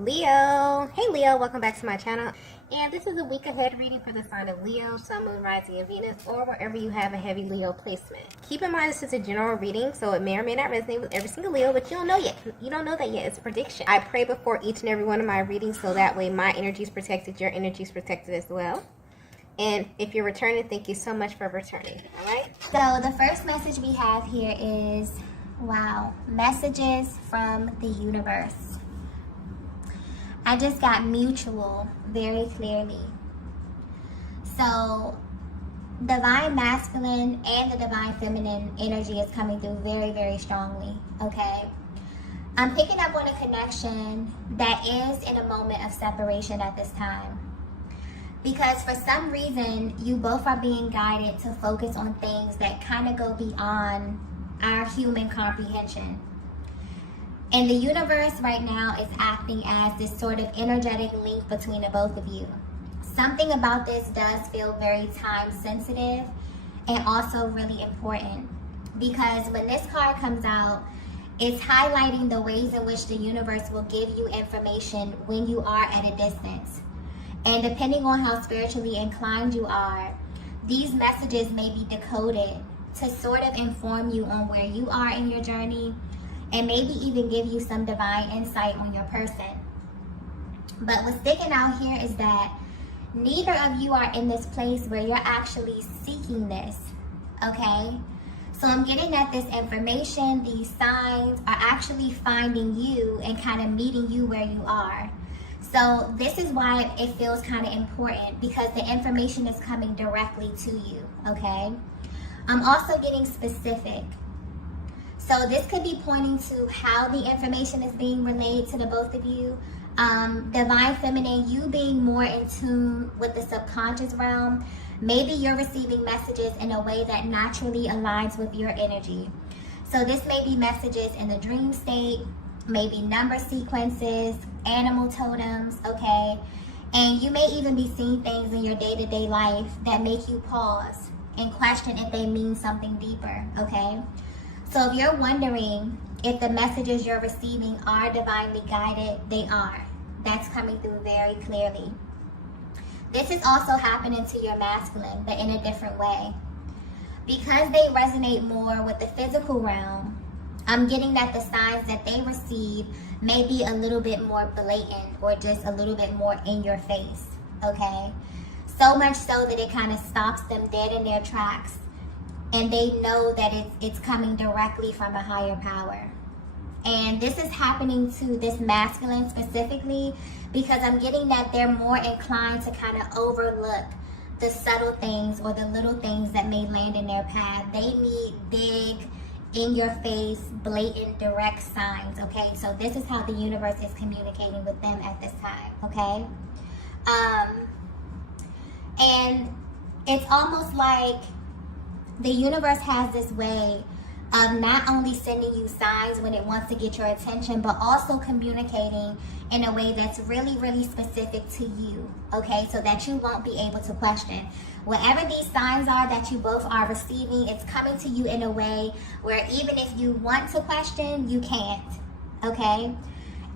Leo. Hey Leo, welcome back to my channel. And this is a week ahead reading for the sign of Leo, Sun, Moon, Rising, and Venus, or wherever you have a heavy Leo placement. Keep in mind this is a general reading, so it may or may not resonate with every single Leo, but you don't know yet. You don't know that yet. It's a prediction. I pray before each and every one of my readings, so that way my energy is protected, your energy is protected as well. And if you're returning, thank you so much for returning. All right? So the first message we have here is, wow, messages from the universe. I just got mutual very clearly. So divine masculine and the divine feminine energy is coming through very, very strongly, okay? I'm picking up on a connection that is in a moment of separation at this time. Because for some reason, you both are being guided to focus on things that kind of go beyond our human comprehension. And the universe right now is acting as this sort of energetic link between the both of you. Something about this does feel very time sensitive and also really important. Because when this card comes out, it's highlighting the ways in which the universe will give you information when you are at a distance. And depending on how spiritually inclined you are, these messages may be decoded to sort of inform you on where you are in your journey and maybe even give you some divine insight on your person. But what's sticking out here is that neither of you are in this place where you're actually seeking this, okay? So I'm getting that this information, these signs are actually finding you and kind of meeting you where you are. So this is why it feels kind of important, because the information is coming directly to you, okay? I'm also getting specific. So this could be pointing to how the information is being relayed to the both of you. Divine feminine, you being more in tune with the subconscious realm. Maybe you're receiving messages in a way that naturally aligns with your energy. So this may be messages in the dream state, maybe number sequences, animal totems, okay? And you may even be seeing things in your day-to-day life that make you pause and question if they mean something deeper, okay? So if you're wondering if the messages you're receiving are divinely guided, they are. That's coming through very clearly. This is also happening to your masculine, but in a different way. Because they resonate more with the physical realm, I'm getting that the signs that they receive may be a little bit more blatant or just a little bit more in your face, okay? So much so that it kind of stops them dead in their tracks. And they know that it's coming directly from a higher power. And this is happening to this masculine specifically because I'm getting that they're more inclined to kind of overlook the subtle things or the little things that may land in their path. They need big, in your face, blatant, direct signs, okay? So this is how the universe is communicating with them at this time, okay? And it's almost like the universe has this way of not only sending you signs when it wants to get your attention, but also communicating in a way that's really, really specific to you, okay? So that you won't be able to question. Whatever these signs are that you both are receiving, it's coming to you in a way where even if you want to question, you can't, okay?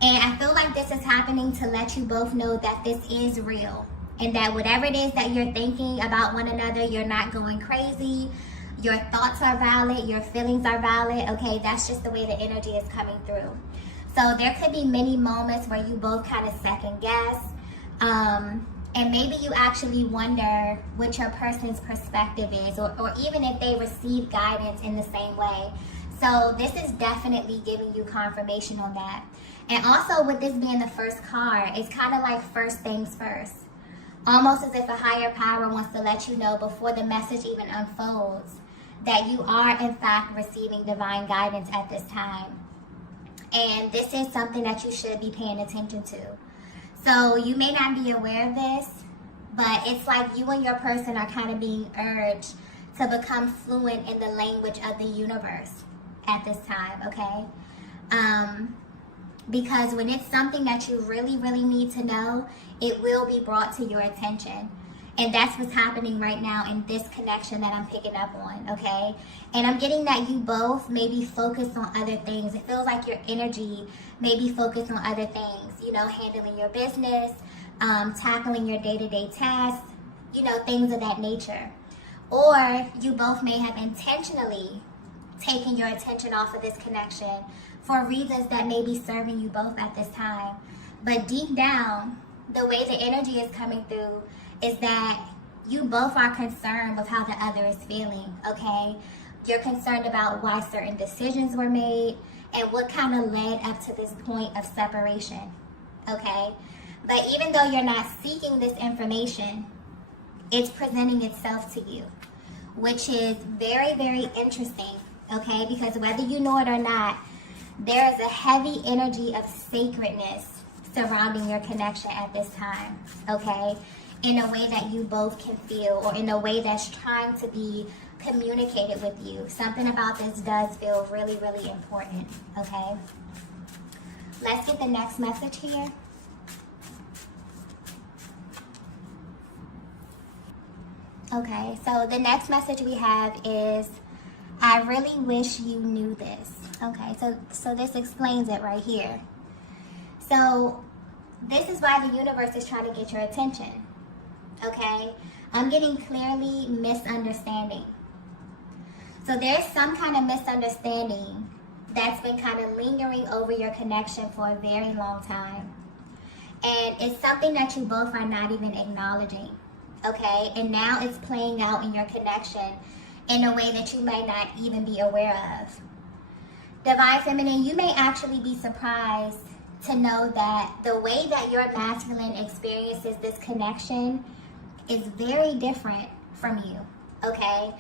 And I feel like this is happening to let you both know that this is real. And that whatever it is that you're thinking about one another, you're not going crazy. Your thoughts are valid. Your feelings are valid. Okay, that's just the way the energy is coming through. So there could be many moments where you both kind of second guess. And maybe you actually wonder what your person's perspective is, or even if they receive guidance in the same way. So this is definitely giving you confirmation on that. And also with this being the first card, it's kind of like first things first. Almost as if a higher power wants to let you know before the message even unfolds that you are in fact receiving divine guidance at this time. And this is something that you should be paying attention to. So you may not be aware of this, but it's like you and your person are kind of being urged to become fluent in the language of the universe at this time, okay? Because when it's something that you really, really need to know, it will be brought to your attention. And that's what's happening right now in this connection that I'm picking up on, okay? And I'm getting that you both may be focused on other things. It feels like your energy may be focused on other things, you know, handling your business, tackling your day-to-day tasks, you know, things of that nature. Or you both may have intentionally taken your attention off of this connection for reasons that may be serving you both at this time. But deep down, the way the energy is coming through is that you both are concerned with how the other is feeling, okay? You're concerned about why certain decisions were made and what kind of led up to this point of separation, okay? But even though you're not seeking this information, it's presenting itself to you, which is very, very interesting, okay? Because whether you know it or not, there is a heavy energy of sacredness surrounding your connection at this time, okay? In a way that you both can feel, or in a way that's trying to be communicated with you. Something about this does feel really, really important, okay? Let's get the next message here. Okay, so the next message we have is, I really wish you knew this. Okay, so this explains it right here. So this is why the universe is trying to get your attention. Okay, I'm getting clearly misunderstanding. So there's some kind of misunderstanding that's been kind of lingering over your connection for a very long time. And it's something that you both are not even acknowledging. Okay, and now it's playing out in your connection in a way that you may not even be aware of. Divine Feminine, you may actually be surprised to know that the way that your masculine experiences this connection is very different from you, okay?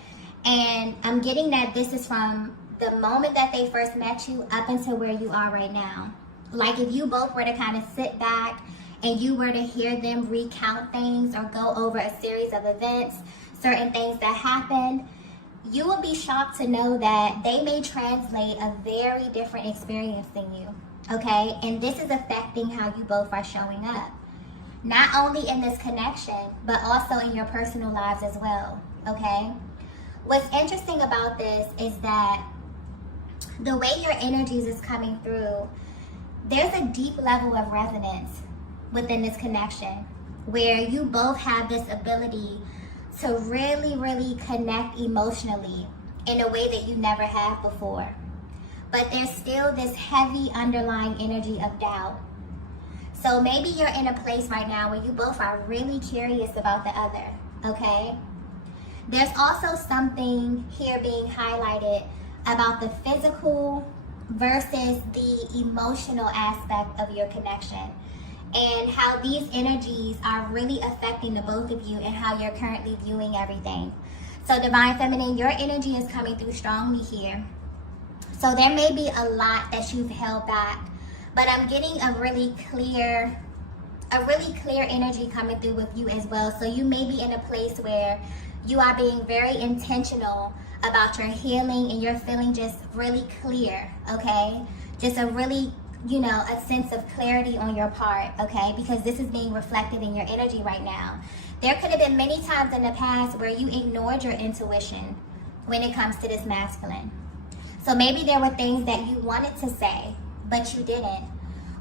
And I'm getting that this is from the moment that they first met you up until where you are right now. Like if you both were to kind of sit back and you were to hear them recount things or go over a series of events, certain things that happened, you will be shocked to know that they may translate a very different experience than you, okay? And this is affecting how you both are showing up. Not only in this connection, but also in your personal lives as well, okay? What's interesting about this is that the way your energies is coming through, there's a deep level of resonance within this connection where you both have this ability to really, really connect emotionally in a way that you never have before. But there's still this heavy underlying energy of doubt. So maybe you're in a place right now where you both are really curious about the other, okay? There's also something here being highlighted about the physical versus the emotional aspect of your connection and how these energies are really affecting the both of you and how you're currently viewing everything. So Divine Feminine, your energy is coming through strongly here. So there may be a lot that you've held back, but I'm getting a really clear energy coming through with you as well. So you may be in a place where you are being very intentional about your healing and you're feeling just really clear, okay? Just a really, you know, a sense of clarity on your part, okay? Because this is being reflected in your energy right now. There could have been many times in the past where you ignored your intuition when it comes to this masculine. So maybe there were things that you wanted to say, but you didn't.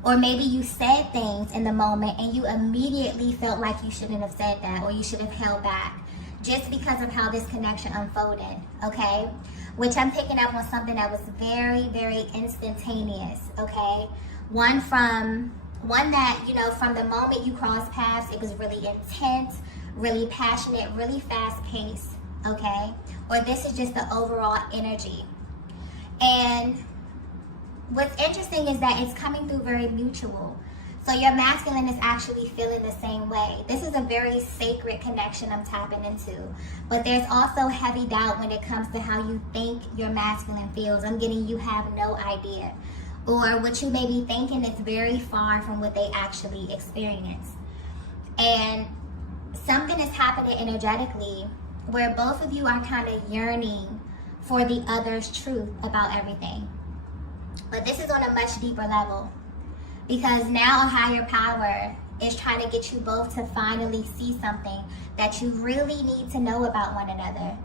Or maybe you said things in the moment and you immediately felt like you shouldn't have said that or you should have held back just because of how this connection unfolded, okay? Which I'm picking up on something that was very, very instantaneous, okay? One that, you know, from the moment you crossed paths, it was really intense, really passionate, really fast paced, okay? Or this is just the overall energy. And what's interesting is that it's coming through very mutual. So your masculine is actually feeling the same way. This is a very sacred connection I'm tapping into. But there's also heavy doubt when it comes to how you think your masculine feels. I'm getting you have no idea. Or what you may be thinking is very far from what they actually experience. And something is happening energetically where both of you are kind of yearning for the other's truth about everything. But this is on a much deeper level. Because now a higher power is trying to get you both to finally see something that you really need to know about one another.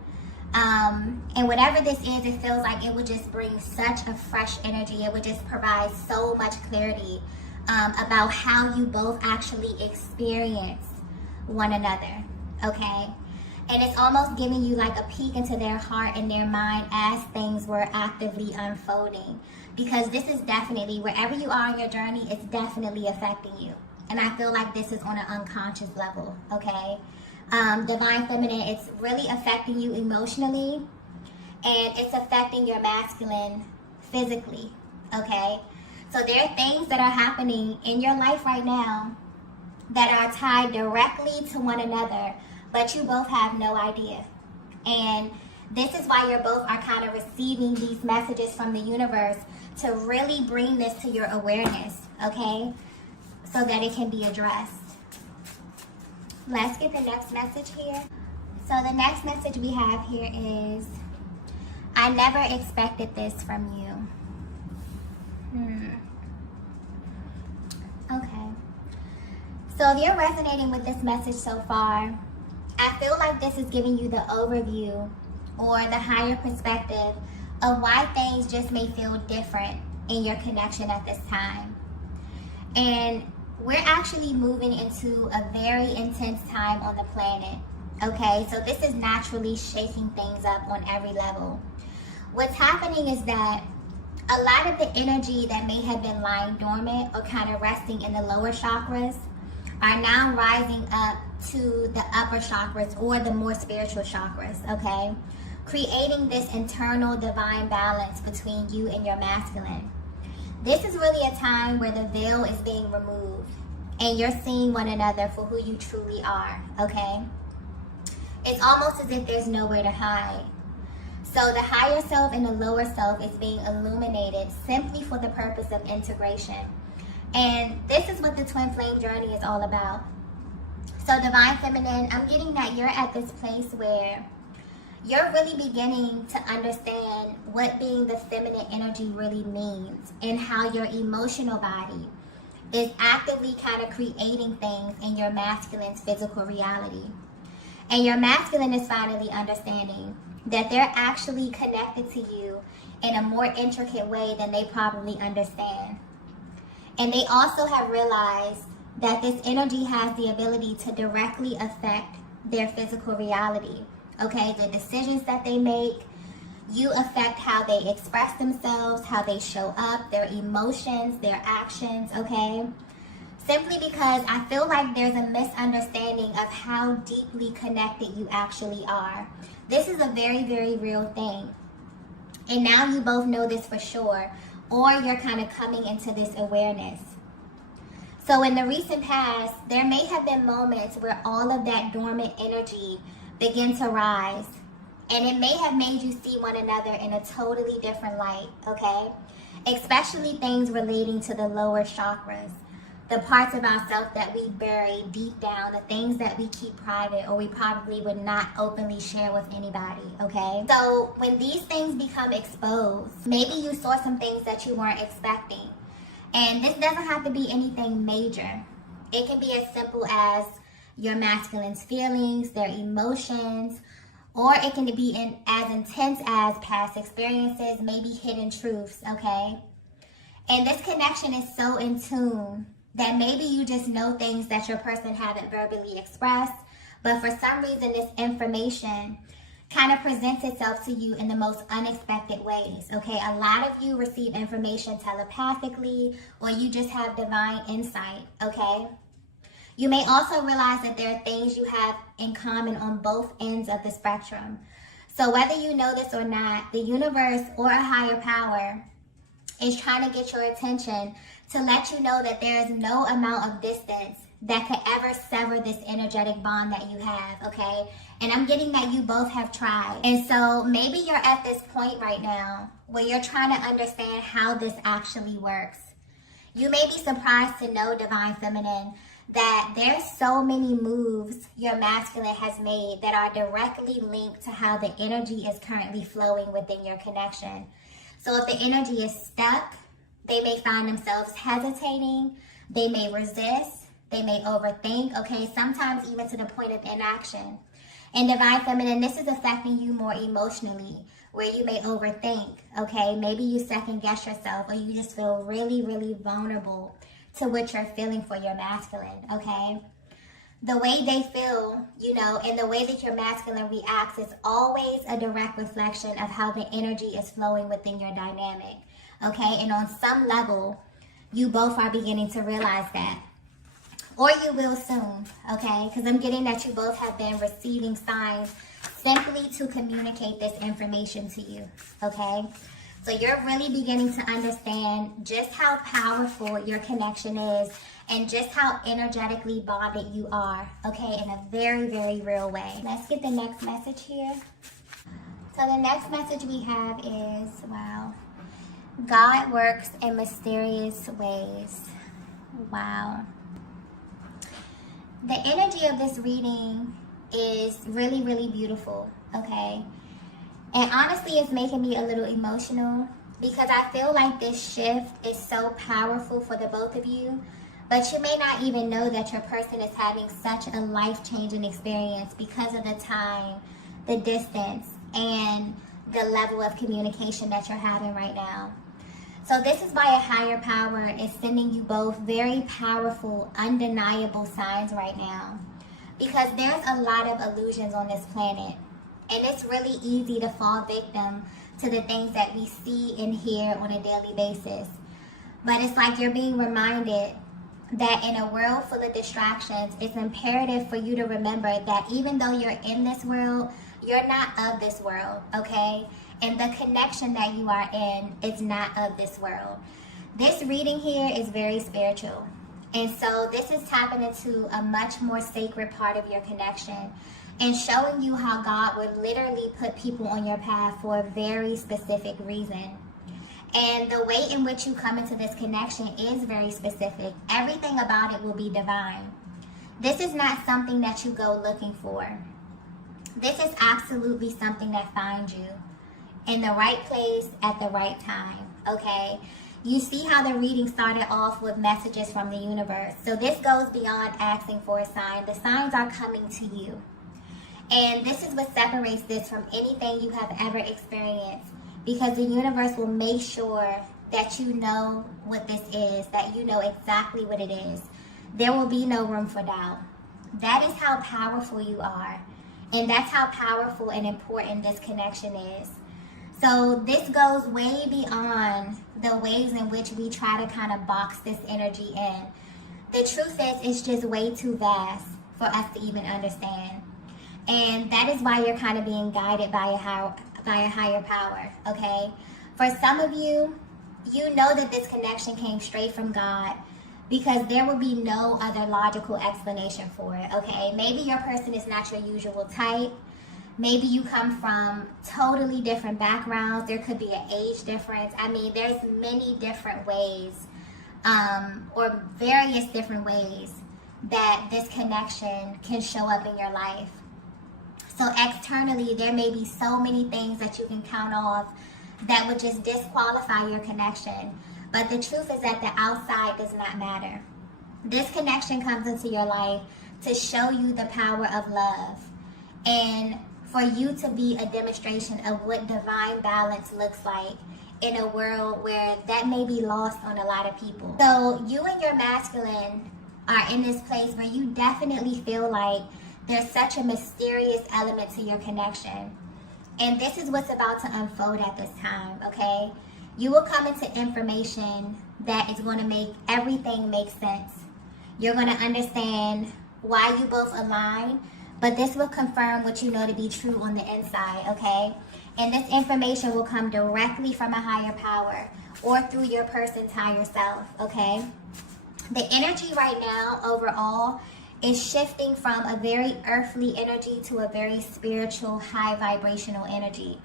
And whatever this is, it feels like it would just bring such a fresh energy. It would just provide so much clarity about how you both actually experience one another, okay? And it's almost giving you like a peek into their heart and their mind as things were actively unfolding. Because this is definitely, wherever you are on your journey, it's definitely affecting you. And I feel like this is on an unconscious level, okay? Divine Feminine, it's really affecting you emotionally, and it's affecting your masculine physically, okay? So there are things that are happening in your life right now that are tied directly to one another, but you both have no idea. And this is why you both are kind of receiving these messages from the universe to really bring this to your awareness, okay? So that it can be addressed. Let's get the next message here. So the next message we have here is, I never expected this from you. Okay. So if you're resonating with this message so far, I feel like this is giving you the overview or the higher perspective of why things just may feel different in your connection at this time. And we're actually moving into a very intense time on the planet, okay? So this is naturally shaking things up on every level. What's happening is that a lot of the energy that may have been lying dormant or kind of resting in the lower chakras are now rising up to the upper chakras or the more spiritual chakras, okay? Creating this internal divine balance between you and your masculine. This is really a time where the veil is being removed and you're seeing one another for who you truly are, okay? It's almost as if there's nowhere to hide. So the higher self and the lower self is being illuminated simply for the purpose of integration. And this is what the twin flame journey is all about. So Divine Feminine, I'm getting that you're at this place where you're really beginning to understand what being the feminine energy really means and how your emotional body is actively kind of creating things in your masculine's physical reality. And your masculine is finally understanding that they're actually connected to you in a more intricate way than they probably understand. And they also have realized that this energy has the ability to directly affect their physical reality. Okay, the decisions that they make, you affect how they express themselves, how they show up, their emotions, their actions, okay? Simply because I feel like there's a misunderstanding of how deeply connected you actually are. This is a very, very real thing. And now you both know this for sure, or you're kind of coming into this awareness. So in the recent past, there may have been moments where all of that dormant energy begin to rise, and it may have made you see one another in a totally different light, okay? Especially things relating to the lower chakras, the parts of ourselves that we bury deep down, the things that we keep private or we probably would not openly share with anybody, okay? So when these things become exposed, maybe you saw some things that you weren't expecting. And this doesn't have to be anything major. It can be as simple as your masculine's feelings, their emotions, or it can be as intense as past experiences, maybe hidden truths, okay? And this connection is so in tune that maybe you just know things that your person haven't verbally expressed, but for some reason this information kind of presents itself to you in the most unexpected ways, okay? A lot of you receive information telepathically, or you just have divine insight, okay? You may also realize that there are things you have in common on both ends of the spectrum. So whether you know this or not, the universe or a higher power is trying to get your attention to let you know that there is no amount of distance that could ever sever this energetic bond that you have, okay? And I'm getting that you both have tried. And so maybe you're at this point right now where you're trying to understand how this actually works. You may be surprised to know, Divine Feminine, that there's so many moves your masculine has made that are directly linked to how the energy is currently flowing within your connection. So if the energy is stuck, they may find themselves hesitating, they may resist, They may overthink, okay? Sometimes even to the point of inaction. In Divine Feminine, this is affecting you more emotionally, where you may overthink, okay? Maybe you second guess yourself, or you just feel really, really vulnerable to what you're feeling for your masculine, okay? The way they feel, you know, and the way that your masculine reacts is always a direct reflection of how the energy is flowing within your dynamic, okay? And on some level, you both are beginning to realize that. Or you will soon, okay? Because I'm getting that you both have been receiving signs simply to communicate this information to you, okay? So you're really beginning to understand just how powerful your connection is and just how energetically bonded you are, okay, in a very, very real way. Let's get the next message here. So the next message we have is, wow, God works in mysterious ways. Wow. The energy of this reading is really, really beautiful, okay? And honestly, it's making me a little emotional because I feel like this shift is so powerful for the both of you, but you may not even know that your person is having such a life-changing experience because of the time, the distance, and the level of communication that you're having right now. So this is why a higher power is sending you both very powerful, undeniable signs right now. Because there's a lot of illusions on this planet. And it's really easy to fall victim to the things that we see and hear on a daily basis. But it's like you're being reminded that in a world full of distractions, it's imperative for you to remember that even though you're in this world, you're not of this world, okay? And the connection that you are in is not of this world. This reading here is very spiritual. And so this is tapping into a much more sacred part of your connection and showing you how God would literally put people on your path for a very specific reason. And the way in which you come into this connection is very specific. Everything about it will be divine. This is not something that you go looking for. This is absolutely something that finds you in the right place at the right time, okay? You see how the reading started off with messages from the universe. So this goes beyond asking for a sign. The signs are coming to you. And this is what separates this from anything you have ever experienced, because the universe will make sure that you know what this is, that you know exactly what it is. There will be no room for doubt. That is how powerful you are. And that's how powerful and important this connection is. So this goes way beyond the ways in which we try to kind of box this energy in. The truth is, it's just way too vast for us to even understand. And that is why you're kind of being guided by a higher power, okay? For some of you, you know that this connection came straight from God because there will be no other logical explanation for it, okay? Maybe your person is not your usual type. Maybe you come from totally different backgrounds. There could be an age difference. I mean, there's many different ways, or various different ways that this connection can show up in your life. So externally, there may be so many things that you can count off that would just disqualify your connection. But the truth is that the outside does not matter. This connection comes into your life to show you the power of love. And for you to be a demonstration of what divine balance looks like in a world where that may be lost on a lot of people. So you and your masculine are in this place where you definitely feel like there's such a mysterious element to your connection. And this is what's about to unfold at this time, okay? You will come into information that is going to make everything make sense. You're going to understand why you both align, but this will confirm what you know to be true on the inside, okay? And this information will come directly from a higher power or through your person's higher self, okay? The energy right now overall is shifting from a very earthly energy to a very spiritual, high vibrational energy.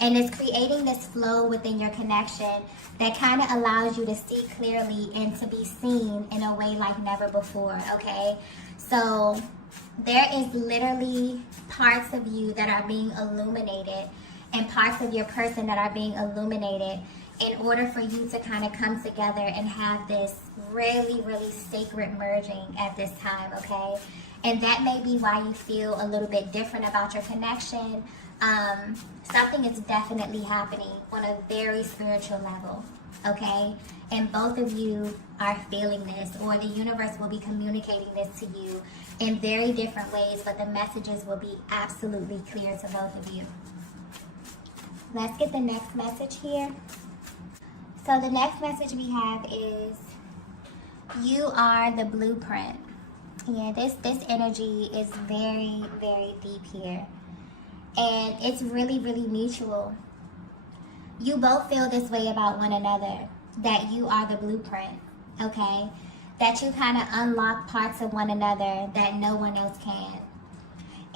And it's creating this flow within your connection that kind of allows you to see clearly and to be seen in a way like never before, okay? So there is literally parts of you that are being illuminated and parts of your person that are being illuminated in order for you to kind of come together and have this really, really sacred merging at this time, okay? And that may be why you feel a little bit different about your connection. Something is definitely happening on a very spiritual level, okay? And both of you are feeling this, or the universe will be communicating this to you in very different ways, but the messages will be absolutely clear to both of you. Let's get the next message here. So the next message we have is, you are the blueprint. Yeah, this energy is very, very deep here. And it's really, really mutual. You both feel this way about one another, that you are the blueprint, okay? That you kind of unlock parts of one another that no one else can.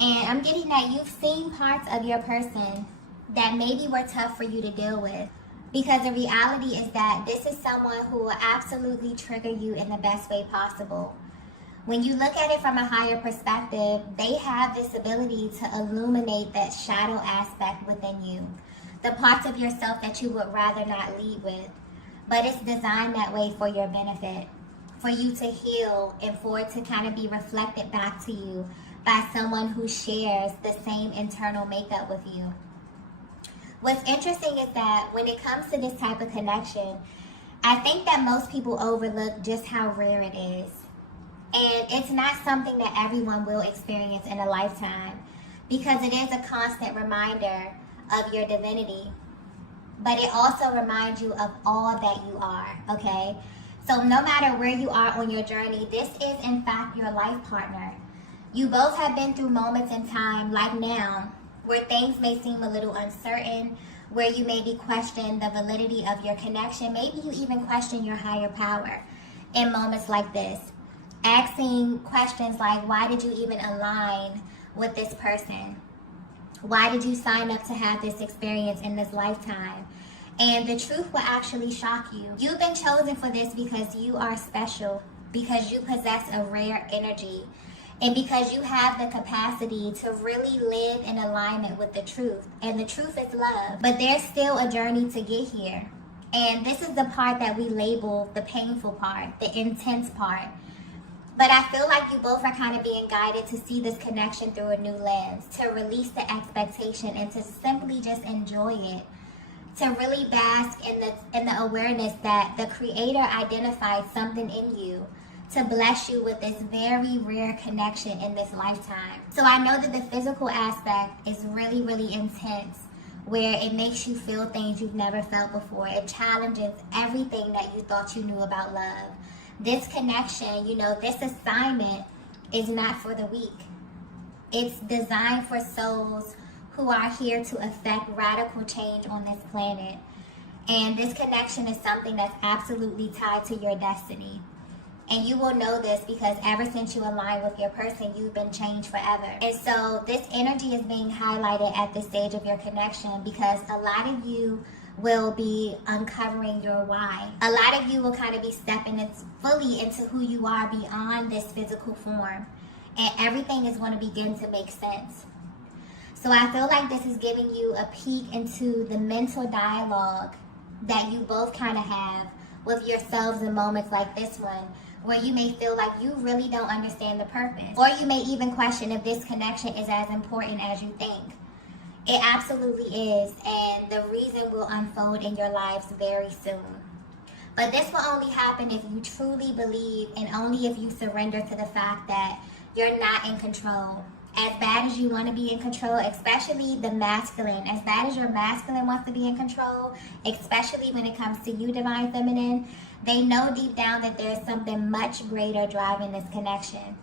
And I'm getting that you've seen parts of your person that maybe were tough for you to deal with. Because the reality is that this is someone who will absolutely trigger you in the best way possible. When you look at it from a higher perspective, they have this ability to illuminate that shadow aspect within you. The parts of yourself that you would rather not lead with. But it's designed that way for your benefit. For you to heal and for it to kind of be reflected back to you by someone who shares the same internal makeup with you. What's interesting is that when it comes to this type of connection, I think that most people overlook just how rare it is. And it's not something that everyone will experience in a lifetime, because it is a constant reminder of your divinity. But it also reminds you of all that you are, okay? So no matter where you are on your journey, this is in fact your life partner. You both have been through moments in time, like now, where things may seem a little uncertain, where you maybe question the validity of your connection. Maybe you even question your higher power in moments like this. Asking questions like, why did you even align with this person? Why did you sign up to have this experience in this lifetime? And the truth will actually shock you. You've been chosen for this because you are special, because you possess a rare energy, and because you have the capacity to really live in alignment with the truth. And the truth is love. But there's still a journey to get here. And this is the part that we label the painful part, the intense part. But I feel like you both are kind of being guided to see this connection through a new lens, to release the expectation and to simply just enjoy it. To really bask in the awareness that the Creator identified something in you to bless you with this very rare connection in this lifetime. So I know that the physical aspect is really, really intense, where it makes you feel things you've never felt before. It challenges everything that you thought you knew about love. This connection, this assignment is not for the weak. It's designed for souls who are here to affect radical change on this planet. And this connection is something that's absolutely tied to your destiny. And you will know this because ever since you align with your person, you've been changed forever. And so this energy is being highlighted at this stage of your connection because a lot of you will be uncovering your why. A lot of you will kind of be stepping fully into who you are beyond this physical form. And everything is going to begin to make sense. So I feel like this is giving you a peek into the mental dialogue that you both kind of have with yourselves in moments like this one, where you may feel like you really don't understand the purpose. Or you may even question if this connection is as important as you think. It absolutely is, and the reason will unfold in your lives very soon. But this will only happen if you truly believe and only if you surrender to the fact that you're not in control. As bad as you want to be in control, especially the masculine, as bad as your masculine wants to be in control, especially when it comes to you, Divine Feminine, they know deep down that there's something much greater driving this connection.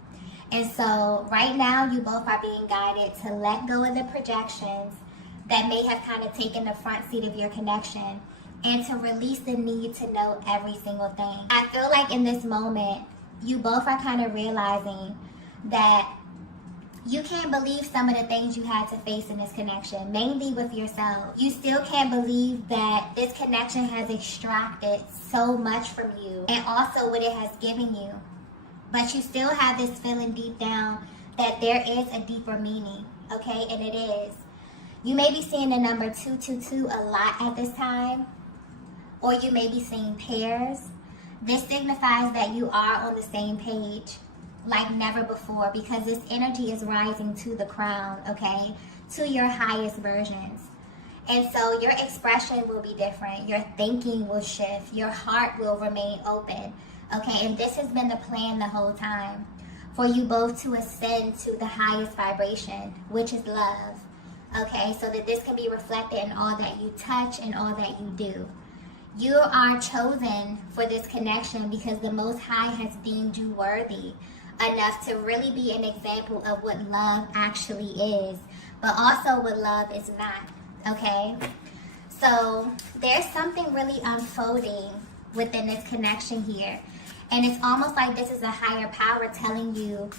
And so right now, you both are being guided to let go of the projections that may have kind of taken the front seat of your connection and to release the need to know every single thing. I feel like in this moment, you both are kind of realizing that you can't believe some of the things you had to face in this connection, mainly with yourself. You still can't believe that this connection has extracted so much from you and also what it has given you. But you still have this feeling deep down that there is a deeper meaning, okay? And it is. You may be seeing the number 222 a lot at this time, or you may be seeing pairs. This signifies that you are on the same page like never before, because this energy is rising to the crown, okay? To your highest versions. And so your expression will be different. Your thinking will shift. Your heart will remain open, okay? And this has been the plan the whole time, for you both to ascend to the highest vibration, which is love, okay? So that this can be reflected in all that you touch and all that you do. You are chosen for this connection because the Most High has deemed you worthy enough to really be an example of what love actually is, but also what love is not, okay? So there's something really unfolding within this connection here. And it's almost like this is a higher power telling you,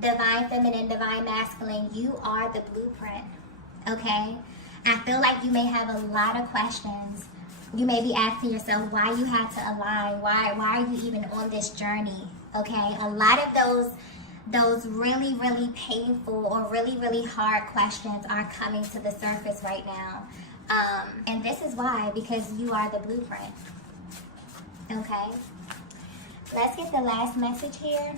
divine feminine, divine masculine, you are the blueprint, okay? I feel like you may have a lot of questions. You may be asking yourself why you had to align, why are you even on this journey, okay? A lot of those really, really painful or really, really hard questions are coming to the surface right now. And this is why, because you are the blueprint, okay? Let's get the last message here.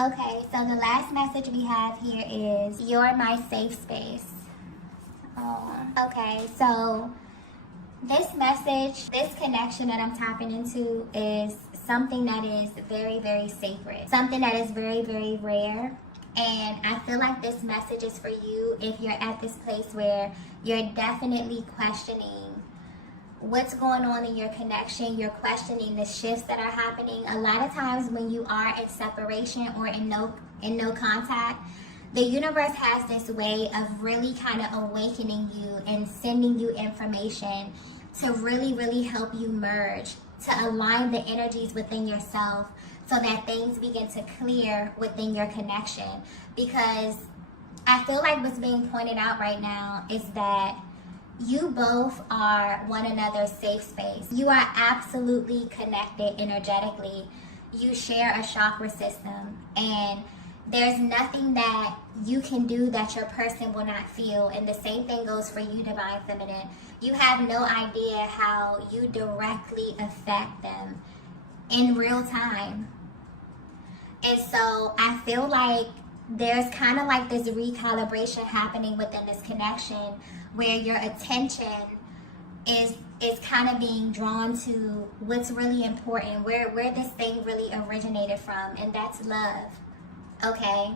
Okay, so the last message we have here is, you're my safe space. Oh, okay, so this message, this connection that I'm tapping into is something that is very, very sacred. Something that is very, very rare. And I feel like this message is for you if you're at this place where you're definitely questioning what's going on in your connection. You're questioning the shifts that are happening. A lot of times when you are in separation or in no contact, the universe has this way of really kind of awakening you and sending you information to really, really help you merge, to align the energies within yourself so that things begin to clear within your connection. Because I feel like what's being pointed out right now is that you both are one another's safe space. You are absolutely connected energetically. You share a chakra system, and there's nothing that you can do that your person will not feel. And the same thing goes for you, divine feminine. You have no idea how you directly affect them in real time. And so I feel like there's kind of like this recalibration happening within this connection, where your attention is kind of being drawn to what's really important, where this thing really originated from, and that's love. Okay,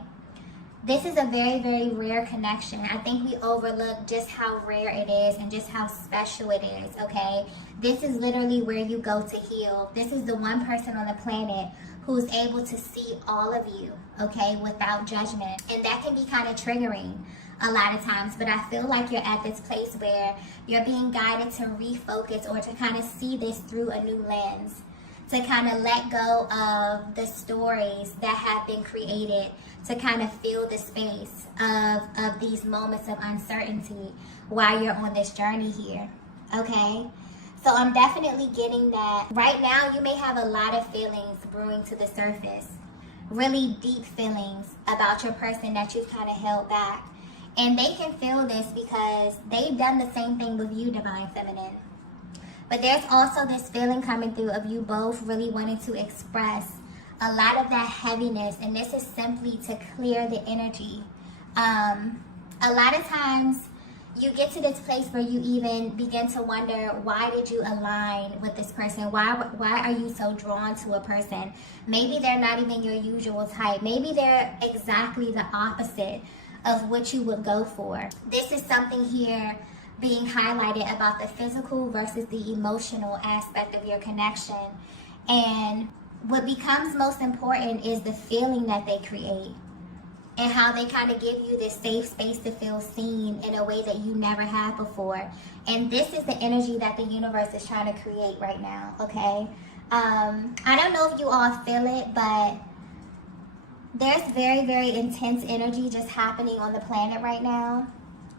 this is a very, very rare connection. I think we overlook just how rare it is and just how special it is, okay? This is literally where you go to heal. This is the one person on the planet who's able to see all of you, okay, without judgment. And that can be kind of triggering a lot of times, but I feel like you're at this place where you're being guided to refocus or to kind of see this through a new lens, to kind of let go of the stories that have been created, to kind of feel the space of these moments of uncertainty while you're on this journey here, okay? So I'm definitely getting that. Right now, you may have a lot of feelings brewing to the surface, really deep feelings about your person that you've kind of held back. And they can feel this because they've done the same thing with you, divine feminine. But there's also this feeling coming through of you both really wanting to express a lot of that heaviness, and this is simply to clear the energy. A lot of times you get to this place where you even begin to wonder, why did you align with this person? Why are you so drawn to a person? Maybe they're not even your usual type. Maybe they're exactly the opposite of what you would go for. This is something here being highlighted about the physical versus the emotional aspect of your connection. And what becomes most important is the feeling that they create and how they kind of give you this safe space to feel seen in a way that you never have before. And this is the energy that the universe is trying to create right now, okay? I don't know if you all feel it, but there's very, very intense energy just happening on the planet right now.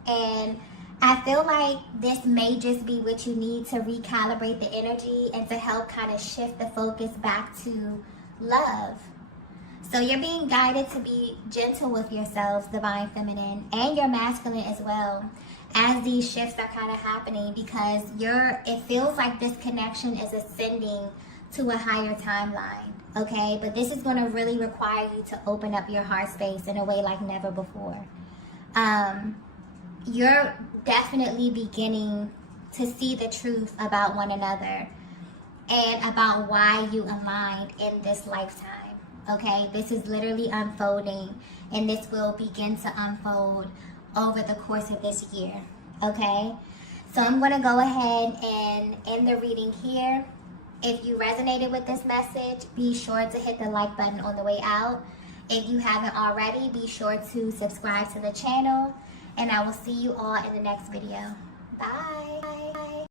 And I feel like this may just be what you need to recalibrate the energy and to help kind of shift the focus back to love. So you're being guided to be gentle with yourselves, divine feminine, and your masculine as well. as these shifts are kind of happening, because it feels like this connection is ascending to a higher timeline, okay? But this is going to really require you to open up your heart space in a way like never before. You're definitely beginning to see the truth about one another and about why you aligned in this lifetime, okay? This is literally unfolding, and this will begin to unfold over the course of this year, okay? So I'm going to go ahead and end the reading here. If you resonated with this message, be sure to hit the like button on the way out. If you haven't already, be sure to subscribe to the channel, and I will see you all in the next video. Bye.